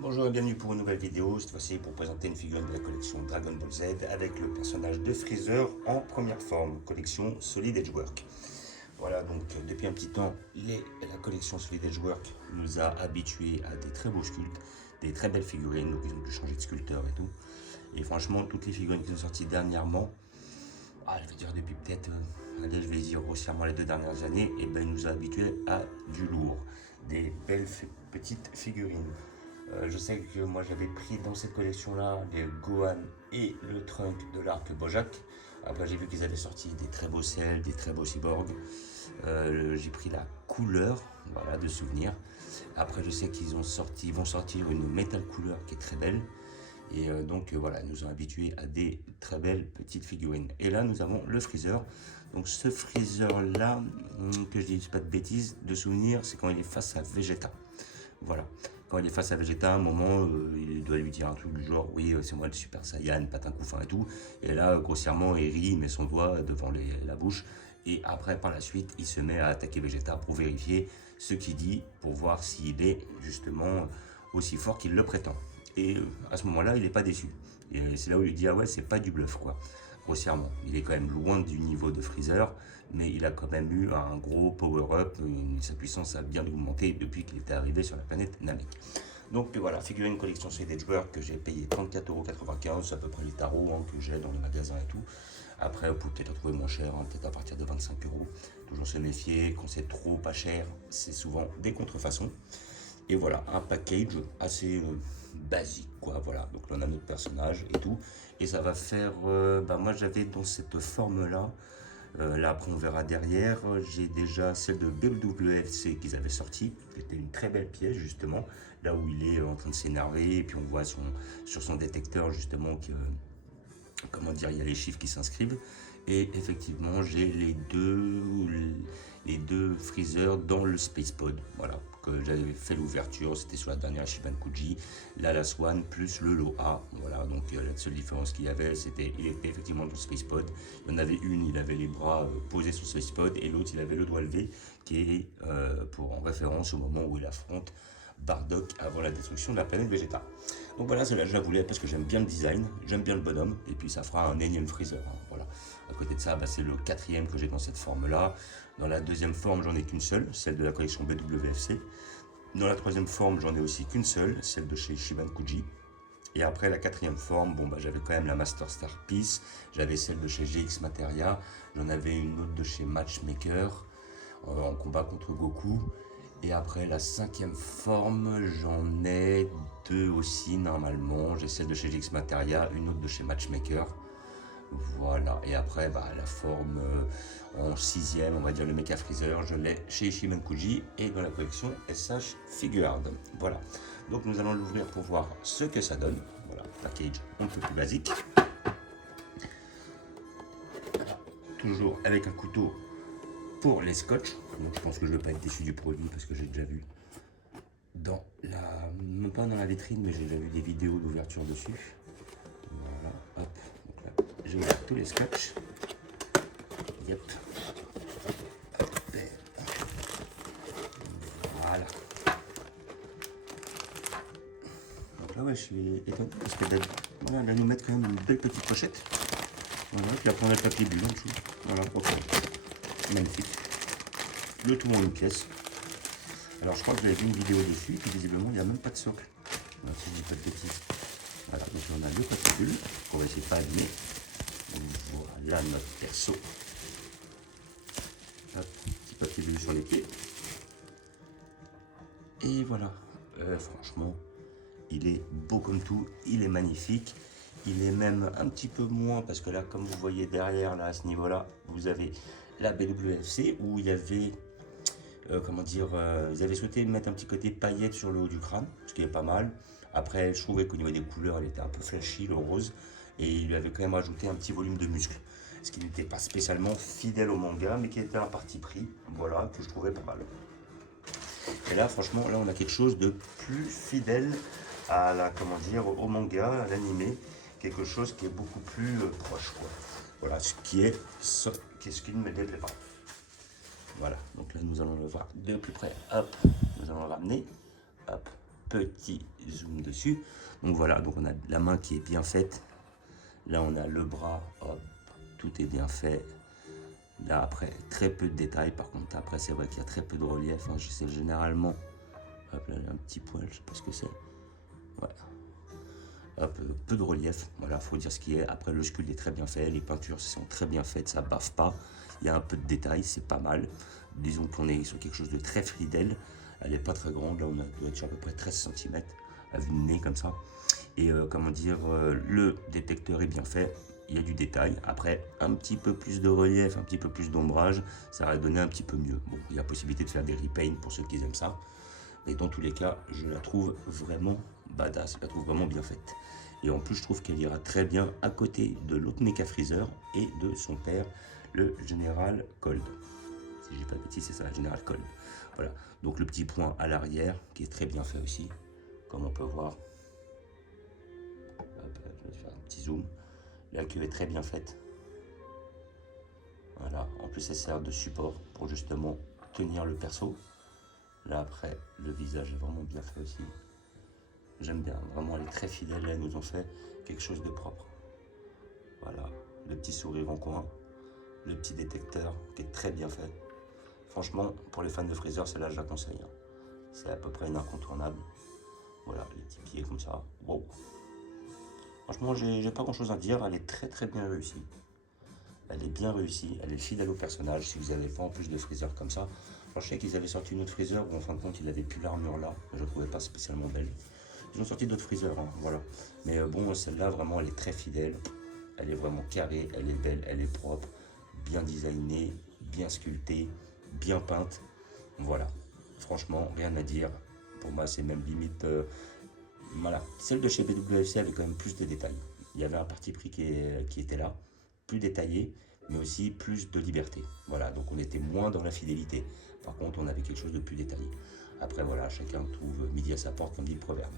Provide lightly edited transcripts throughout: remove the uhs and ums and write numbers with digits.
Bonjour et bienvenue pour une nouvelle vidéo, cette fois-ci pour présenter une figurine de la collection Dragon Ball Z avec le personnage de Freezer en première forme, collection Solid Edgework. Voilà, donc depuis un petit temps, la collection Solid Edgework nous a habitués à des très beaux sculptes, des très belles figurines, donc ils ont pu changer de sculpteur et tout. Et franchement, toutes les figurines qui sont sorties dernièrement, je vais dire depuis peut-être, allez, je vais dire grossièrement les 2 dernières années, et ben, il nous a habitués à du lourd, des belles petites figurines. Je sais que moi j'avais pris dans cette collection là les Gohan et le Trunk de l'arc Bojack. Après j'ai vu qu'ils avaient sorti des très beaux Cell, des très beaux cyborgs. J'ai pris la couleur, voilà, de souvenir. Après je sais qu'ils vont sortir une métal couleur qui est très belle. Et donc voilà, ils nous ont habitués à des très belles petites figurines. Et là nous avons le Freezer. Donc ce Freezer là, que je dis pas de bêtises, de souvenir, c'est quand il est face à Vegeta. Voilà. Quand il est face à Vegeta, à un moment, il doit lui dire un truc du genre oui, c'est moi le Super Saiyan, patin couffin et tout. Et là, grossièrement, il rit, il met son doigt devant la bouche. Et après, par la suite, il se met à attaquer Vegeta pour vérifier ce qu'il dit, pour voir s'il est justement aussi fort qu'il le prétend. Et à ce moment-là, il n'est pas déçu. Et c'est là où il lui dit ah ouais, c'est pas du bluff quoi. Grossièrement, il est quand même loin du niveau de Freezer, mais il a quand même eu un gros power-up, sa puissance a bien augmenté depuis qu'il était arrivé sur la planète Namek. Donc voilà, figurine collection Solid Edgework que j'ai payé 34,95 €, c'est à peu près les tarots que j'ai dans les magasins et tout. Après, vous pouvez peut-être trouver moins cher, peut-être à partir de 25 €. Toujours se méfier, quand c'est trop pas cher, c'est souvent des contrefaçons. Et voilà, un package assez basique, quoi. Voilà, donc là on a notre personnage et tout. Et ça va faire, moi j'avais dans cette forme-là. Là après on verra derrière, j'ai déjà celle de BWFC qu'ils avaient sorti. C'était une très belle pièce justement, là où il est en train de s'énerver. Et puis on voit sur son détecteur justement que, comment dire, il y a les chiffres qui s'inscrivent. Et effectivement, j'ai les deux freezers dans le Spacepod. Voilà, que j'avais fait l'ouverture, c'était sur la dernière Shibankuji, la Last One plus le Lot A. Voilà, donc la seule différence qu'il y avait, c'était il était effectivement dans le Spacepod. Il y en avait une, il avait les bras posés sur le Spacepod, et l'autre, il avait le doigt levé, qui est en référence au moment où il affronte Bardock avant la destruction de la planète Vegeta. Donc voilà, celle-là je la voulais parce que j'aime bien le design, j'aime bien le bonhomme, et puis ça fera un énième Freezer. Voilà. À côté de ça, c'est le 4e que j'ai dans cette forme-là. Dans la 2e forme, j'en ai qu'une seule, celle de la collection BWFC. Dans la 3e forme, j'en ai aussi qu'une seule, celle de chez Shibankuji. Et après la 4e forme, j'avais quand même la Master Star Piece, j'avais celle de chez GX Materia, j'en avais une autre de chez Matchmaker, en combat contre Goku. Et après la 5e forme, j'en ai 2 aussi normalement. J'ai celle de chez GX Materia, une autre de chez Matchmaker. Voilà, et après la forme en 6e, on va dire le Mecha Freezer, je l'ai chez Ishibankuji et dans la collection SH Figuard. Voilà, donc nous allons l'ouvrir pour voir ce que ça donne. Voilà, package un peu plus basique. Voilà, toujours avec un couteau pour les scotch. Donc je pense que je ne vais pas être déçu du produit parce que j'ai déjà vu dans la, non pas dans la vitrine, mais j'ai déjà vu des vidéos d'ouverture dessus. Voilà, hop, donc là j'ai ouvert tous les scotch. Yep. Voilà. Donc là ouais, je suis étonné parce qu'elle va nous mettre quand même une belle petite pochette. Voilà, puis après on a le papier bulle en dessous. Voilà, ok. Magnifique. Le tout en une pièce. Alors je crois que j'avais vu une vidéo dessus, et puis visiblement il n'y a même pas de socle. Alors, si je dis pas de bêtises. Voilà, donc on a le papier bulle, qu'on va essayer de pas abîmer. Voilà notre perso. Hop, petit papier bulle sur les pieds. Et voilà, franchement, il est beau comme tout, il est magnifique. Il est même un petit peu moins, parce que là, comme vous voyez derrière, là, à ce niveau-là, vous avez la BWFC, où il y avait, ils avaient souhaité mettre un petit côté paillette sur le haut du crâne, ce qui est pas mal. Après, je trouvais qu'au niveau des couleurs, elle était un peu flashy, le rose, et il lui avait quand même rajouté un petit volume de muscle, ce qui n'était pas spécialement fidèle au manga, mais qui était un parti pris, voilà, que je trouvais pas mal. Et là, franchement, là, on a quelque chose de plus fidèle à au manga, à l'animé, quelque chose qui est beaucoup plus proche, quoi. Voilà, ce qui ne me déplaît pas. Voilà, donc là, nous allons le voir de plus près. Hop, nous allons le ramener. Hop, petit zoom dessus. Donc voilà, donc on a la main qui est bien faite. Là on a le bras, hop, tout est bien fait. Là après, très peu de détails. Par contre après c'est vrai qu'il y a très peu de relief. Hein. Je sais généralement, hop là, un petit poil, je sais pas ce que c'est. Ouais. Hop, peu de relief, voilà, faut dire ce qui est. Après le sculpte est très bien fait, les peintures sont très bien faites, ça baffe pas. Il y a un peu de détails, c'est pas mal. Disons qu'on est sur quelque chose de très fidèle. Elle est pas très grande, là on doit être sur à peu près 13 cm à vue de nez comme ça. Et comment dire, le détecteur est bien fait, il y a du détail. Après, un petit peu plus de relief, un petit peu plus d'ombrage, ça va donner un petit peu mieux. Bon, il y a possibilité de faire des repaints pour ceux qui aiment ça. Mais dans tous les cas, je la trouve vraiment badass, je la trouve vraiment bien faite. Et en plus, je trouve qu'elle ira très bien à côté de l'autre Mecha Freezer et de son père, le Général Cold. Si je dis pas de bêtises, c'est ça, Général Cold. Voilà, donc le petit point à l'arrière qui est très bien fait aussi, comme on peut voir. Hop, je vais faire un petit zoom. La queue est très bien faite. Voilà, en plus elle sert de support pour justement tenir le perso. Là après, le visage est vraiment bien fait aussi. J'aime bien, vraiment elle est très fidèle, là, ils nous ont fait quelque chose de propre. Voilà, le petit sourire en coin, le petit détecteur qui est très bien fait. Franchement, pour les fans de Freezer, celle-là je la conseille. Hein. C'est à peu près une incontournable. Voilà, les petits pieds comme ça. Wow. Franchement, j'ai pas grand chose à dire, elle est très bien réussie. Elle est bien réussie, elle est fidèle au personnage. Si vous n'avez pas en plus de Freezer comme ça, alors, je sais qu'ils avaient sorti une autre Freezer où en fin de compte il n'avait plus l'armure là, je ne trouvais pas spécialement belle. Ils ont sorti d'autres Freezer, hein, voilà. Mais bon, celle-là vraiment elle est très fidèle. Elle est vraiment carrée, elle est belle, elle est propre, bien designée, bien sculptée, bien peinte. Voilà, franchement, rien à dire. Pour moi, c'est même limite. Voilà, celle de chez BWFC avait quand même plus de détails. Il y avait un parti pris qui était là, plus détaillé, mais aussi plus de liberté. Voilà, donc on était moins dans la fidélité. Par contre, on avait quelque chose de plus détaillé. Après, voilà, chacun trouve midi à sa porte, comme dit le proverbe.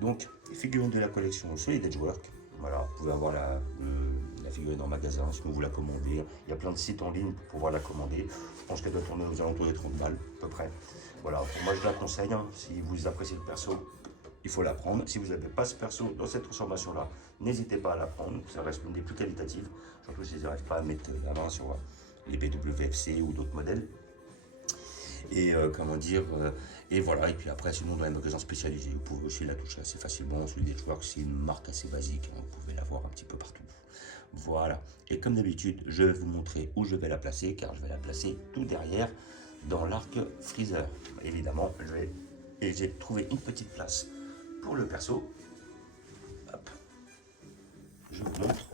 Donc, figurine de la collection Solid Edgework. Voilà, vous pouvez avoir la figurine en magasin si vous la commandez. Il y a plein de sites en ligne pour pouvoir la commander. Je pense qu'elle doit tourner aux alentours des 30 balles, à peu près. Voilà, pour moi je la conseille. Hein. Si vous appréciez le perso, il faut la prendre. Si vous n'avez pas ce perso dans cette transformation-là, n'hésitez pas à la prendre. Ça reste l'une des plus qualitatives. Surtout si ils n'arrivent pas à mettre la main sur les BWFC ou d'autres modèles. Et comment dire, et voilà, et puis après sinon dans les magasins spécialisés vous pouvez aussi la toucher assez facilement. Solid Edgework, c'est une marque assez basique, hein, vous pouvez la voir un petit peu partout. Voilà, et comme d'habitude je vais vous montrer où je vais la placer, car je vais la placer tout derrière dans l'arc Freezer. Évidemment j'ai trouvé une petite place pour le perso. Hop, je vous montre.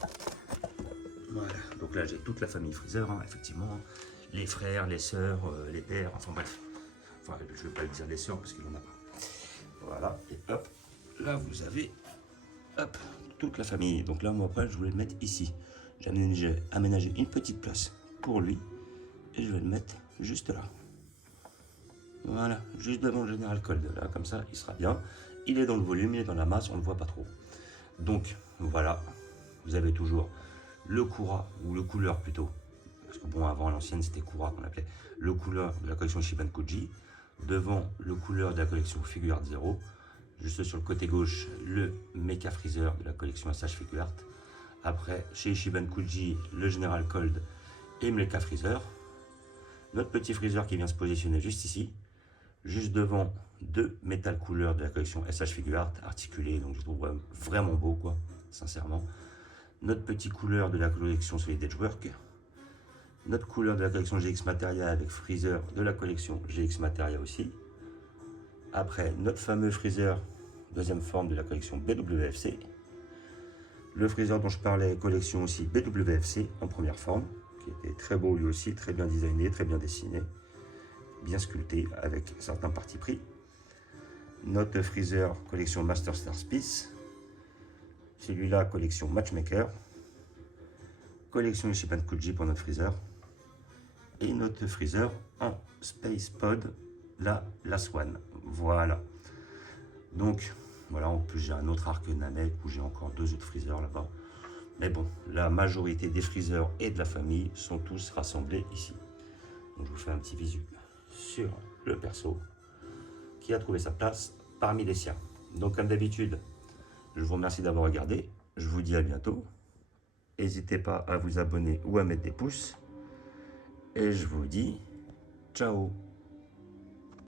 Voilà, donc là j'ai toute la famille Freezer, hein, effectivement. Les frères, les sœurs, les pères, enfin bref. Enfin, je ne vais pas dire les sœurs parce qu'il n'en a pas. Voilà, et hop, là vous avez, hop, toute la famille. Donc là, moi après, je voulais le mettre ici. J'ai aménagé une petite place pour lui et je vais le mettre juste là. Voilà, juste devant le Général Cold. Là, comme ça, il sera bien. Il est dans le volume, il est dans la masse, on ne le voit pas trop. Donc, voilà, vous avez toujours le Kura, ou le couleur plutôt. Parce que bon, avant l'ancienne c'était Kura qu'on appelait, le couleur de la collection Shiban Koji, devant le couleur de la collection Figure Art Zero, juste sur le côté gauche le Mecha Freezer de la collection SH Figure Art, après chez Shiban Koji le Général Cold et Mecha Freezer, notre petit Freezer qui vient se positionner juste ici, juste devant deux Metal couleurs de la collection SH Figure Art articulés, donc je trouve vraiment beau quoi, sincèrement. Notre petit couleur de la collection Solid Edgework, notre couleur de la collection GX Materia avec Freezer de la collection GX Materia aussi. Après, notre fameux Freezer, deuxième forme de la collection BWFC. Le Freezer dont je parlais, collection aussi BWFC en première forme, qui était très beau lui aussi, très bien designé, très bien dessiné, bien sculpté avec certains partis pris. Notre Freezer, collection Master Star Piece. Celui-là, collection Matchmaker. Collection Shiban Koji pour notre Freezer. Et notre Freezer en Space Pod, la Swan. Voilà. Donc, voilà, en plus j'ai un autre arc Namek où j'ai encore deux autres Freezers là-bas. Mais bon, la majorité des Freezers et de la famille sont tous rassemblés ici. Donc je vous fais un petit visu sur le perso qui a trouvé sa place parmi les siens. Donc comme d'habitude, je vous remercie d'avoir regardé. Je vous dis à bientôt. N'hésitez pas à vous abonner ou à mettre des pouces. Et je vous dis ciao.